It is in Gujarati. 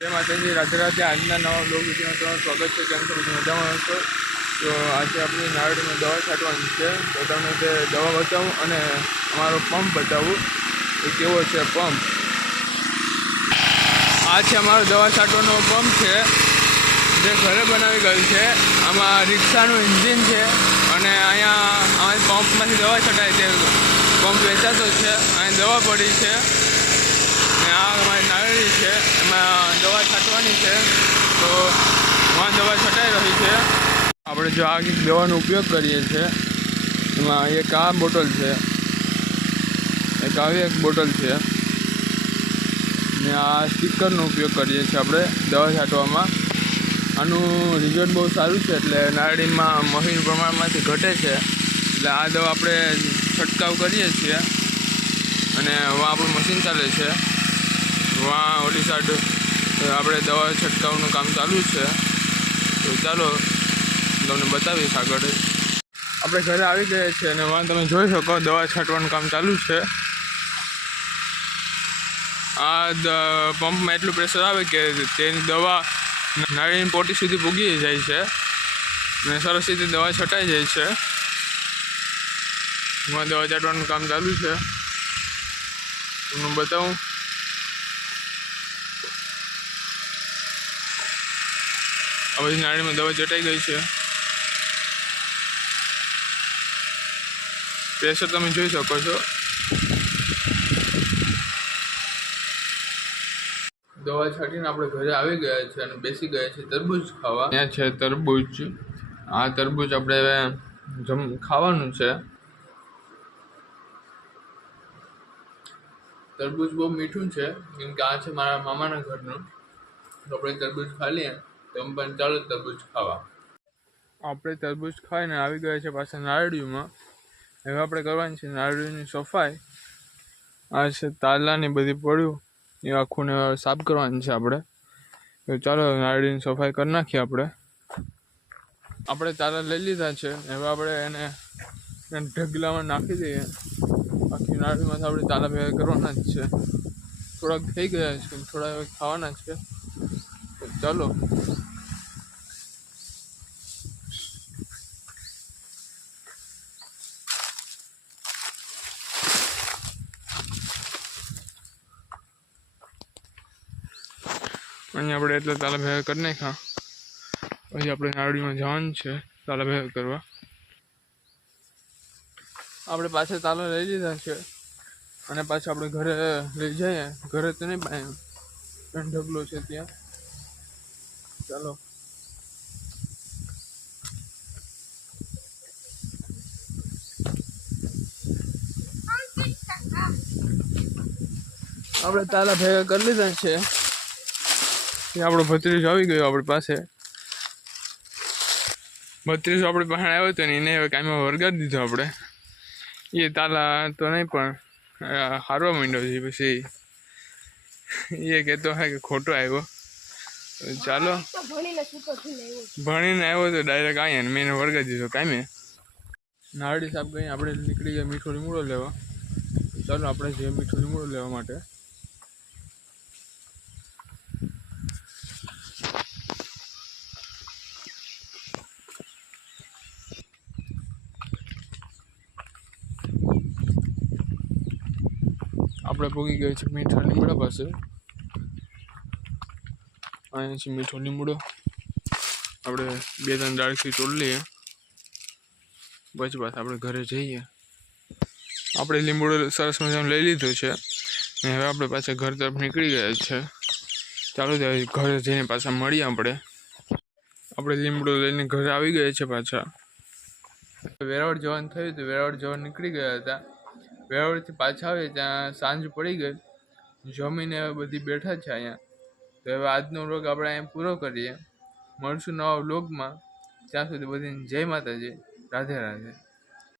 જય માતાજી, રાધે રાધે। આજના નવા બ્લોગ વિડીયોમાં તમારું સ્વાગત છે। કેમ છો? બધું મજામાં હશો? તો આજે આપણી નારળીમાં દવા છાંટવાની છે, તો તમને તે દવા બતાવું અને અમારો પંપ બતાવું એ કેવો છે પંપ। આ છે અમારો દવા છાંટવાનો પંપ છે, જે ઘરે બનાવી ગયું છે। આમાં રિક્ષાનું એન્જિન છે અને અહીંયા અમારી પંપમાંથી દવા છટાય છે। પંપ વેચાતો છે, અહીં દવા પડી છે ને આ અમારી નારળી છે, એમાં દવા છાંટવાની છે। તો એમાં દવા છટાઈ રહી છે। આપણે જો આ દવાનો ઉપયોગ કરીએ છીએ, એમાં એક આ બોટલ છે, એક આવી એક બોટલ છે ને આ સ્ટીકરનો ઉપયોગ કરીએ છીએ આપણે દવા છાંટવામાં। આનું રિઝલ્ટ બહુ સારું છે, એટલે નારળીમાં મહીનું પ્રમાણમાંથી ઘટે છે, એટલે આ દવા આપણે છંટકાવ કરીએ છીએ અને વાં આપણું મશીન ચાલે છે। વાં ઓલી સાઈડ આપણે દવા છંટકાવનું કામ ચાલુ છે। તો ચાલો તમને બતાવીશ આગળ। આપણે ઘરે આવી ગયા છીએ અને વાં તમે જોઈ શકો દવા છાંટવાનું કામ ચાલુ છે। આ પંપમાં એટલું પ્રેશર આવે કે તેની દવા નાળીની પોટી સુધી પૂગી જાય છે અને સરસ રીતે દવા છટાઈ જાય છે। એમાં દવા છાંટવાનું કામ ચાલુ છે, હું બતાવું। આ બધી નાળીમાં દવા છટાઈ ગઈ છે, પ્રેશર તમે જોઈ શકો છો। દવા છાંટીને આપણે ઘરે આવી ગયા છે અને બેસી ગયા છે તરબૂચ ખાવા। ત્યાં છે તરબૂચ, આ તરબૂચ આપણે ખાવાનું છે। તરબૂચ બહુ મીઠું છે, કેમ કે આ છે મારા મામાના ઘરનું, તો આપણે તરબૂચ ખાઈ લઈએ। તો પણ ચાલો તરબૂચ ખાવા। આપણે તરબૂચ ખાઈને આવી ગયા છે પાછા નારળીમાં। હવે આપણે કરવાની છે નારળીની સફાઈ। આ છે તાલાની બધી પડ્યું એ આખું ને સાફ કરવાની છે આપણે। તો ચાલો નારળીની સફાઈ કરી નાખીએ આપણે તાલા લઈ લીધા છે, હવે આપણે એને ઢગલામાં નાખી દઈએ। આખી નારળીમાં આપણે તાલા ભેગા કરવાના જ છે। થોડાક થઈ ગયા છે, થોડા હવે ખાવાના છે। તો ચાલો અહીંયા આપણે એટલા તાલા ભેગા કરી નાખ્યા। પછી આપણે નારળીમાં જવાનું છે તાલા ભેગા કરવા। આપણે પાછા તાલા લઈ લીધા છે અને પાછા આપણે ઘરે લઈ જઈએ। ઘરે તો નહીં પાય, ઢગલો છે ત્યાં। ચાલો આપણે તાલા ભેગા કરી લીધા છે। આપણો ભત્રીજો આવી ગયો આપણી પાસે। ભત્રીજો આપણી પાસે આવ્યો હતો ને એને હવે કાંઈમાં વળગાડી દીધો આપણે। એ તાલા તો નહીં પણ હારવા માંડ્યો છે, પછી એ કહેતો હોય કે ખોટો આવ્યો। ચાલો ભણીને આવ્યો તો ડાયરેક્ટ આવ્યા ને મેં એને વળગાડી દીધો કાંઈ। નારળી સાહેબ કહીને આપણે નીકળી ગયા મીઠો લીમડો લેવા। ચાલો આપણે જઈએ મીઠો લીમડો લેવા માટે। આપણે પૂગી ગઈ છે મીઠા લીમડા પાસે। અહીંયા છે મીઠો લીમડો, આપણે 2-3 ડાળખી તોડી લઈએ, પછી પાછા આપણે ઘરે જઈએ। આપણે લીમડો સરસ મજાનો લઈ લીધો છે અને હવે આપણે પાછા ઘર તરફ નીકળી ગયા છે। ચાલો ત્યારે ઘરે જઈને પાછા મળીએ આપણે લીમડો લઈને ઘરે આવી ગયા છે પાછા। વેરાવળ જવાનું થયું તો વેરાવળ જવા નીકળી ગયા હતા। વેરાવળથી પાછા આવે ત્યાં સાંજ પડી ગઈ, જમીને બધી બેઠા છે અહીંયા। તો હવે આજનો વ્લોગ આપણે અહીંયા પૂરો કરીએ। મળશું નવા વ્લોગમાં, ત્યાં સુધી બધાને જય માતાજી, રાધે રાધે।